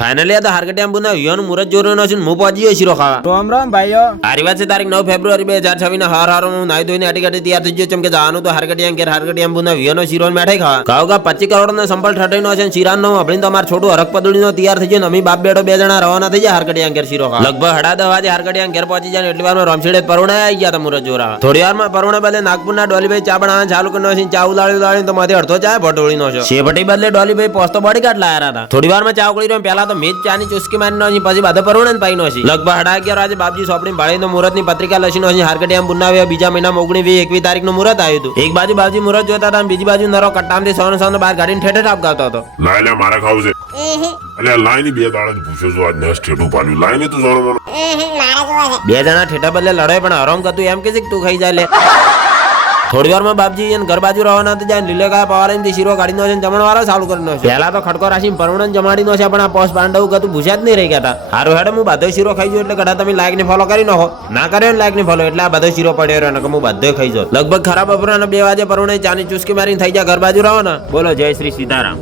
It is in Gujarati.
ફાઇનલી આ તો હારકટિયા બુના વિયોનું મુરત જોરનો છે હું પહોંચી ગયો શીરો ખાવા રામ રામ ભાઈઓ. હારી વાત છે તારીખ 9 ફેબ્રુઆરી 2026 ના હાર હારો હું નાઈ ધોઈને આટી તૈયાર થઈ ગયો ચમ કે જવાનું તો હારકટિયા ઘેર હારકટિયા બુના વિયોનો શીરો મેઠાઈ ખાવા ગાવ ગા 25 કરોડ ના સંપલ ઠઠાઈનો છે શીરાનો આપણે તો અમાર છોટું હરક પદુડીનો તૈયાર થઈ ગયો ને અમે બાપ બેડો બે જણા રવાના થઈ ગયા હારકટિયા ઘેર શીરો ખાવા લગભગ 10:30 વાગે હારકટિયા ઘેર પહોંચી જાય એટલી વારમાં રમશેડે પરોણા આવી ગયા તા મુરત જોરા થોડી વારમાં પરોણા બદલે નાગપુરના ડોલીભાઈ ચા બનાવવાનું ચાલુ કર્યો છે ચા ઉલાળી તો માથે અડધો ચા ભટોળીનો છે શેપટી બદલે ડોલીભાઈ પોસ્તો બોડી કાર્ડ લાયા હતા થોડી વારમાં ચા ઉકળી રહ્યો પહેલા તો મેજ ચાની ચુસ્કી મારીનો છે પછી બાદ પરોણા પાઈનો છે લગભગ 11:30 વાગે બાપજી સોપડી ભાળીનો મુહૂર્તની પત્રિકા લસીનો છે હારકટિયા બુનાવ્યા બીજા મહિના 19-21 તારીખનું મુહૂર્ત આવ્યું હતું એક બાજુ બાપજી મુહૂર્ત જોતા હતા બીજી બાજુ નરો કટ્ટામથી સોનો બહાર ગાડીને ઠેઠે ઠાપ ગાતો હતો લાય મારે ખાવું છે એટલે લાઈની બે દાડા પૂછ્યો છું આજ નસ ઠેઠું પાડ્યું લાઈને તું સોનો બે જણા ઠેઠા બદલે લડાય પણ હરામ કતું એમ કે છે કે તું ખાઈ જાય લે થોડી વારમાં બાપજી એને ઘર બાજુ રવાના થઈ જાય લીલે કા પવારીને શીરો કાઢીનો છે જમણવારો ચાલુ કરીને છે પહેલા તો ખડકો રાખીને પરુણન જમાડીનો છે પણ આ પોસ્ટ પાંડવ કતું ભૂસ્યા જ નહીં રહી ગયા હારું હેડે હું બધો શીરો ખાઈ જો એટલે કડા તમે લાઈક ને ફોલો કરી નાખો ના કર્યો ને લાઈક ને ફોલો એટલે આ બધો શીરો પડ્યો રહ્યો ને હું બધો ખાઈ જાઉં લગભગ ખરાબ બપોરના 2 વાગે પરુણે ચાની ચુસ્કી મારીને થઈ જાય ઘર બાજુ રવાના બોલો જય શ્રી સીતારામ.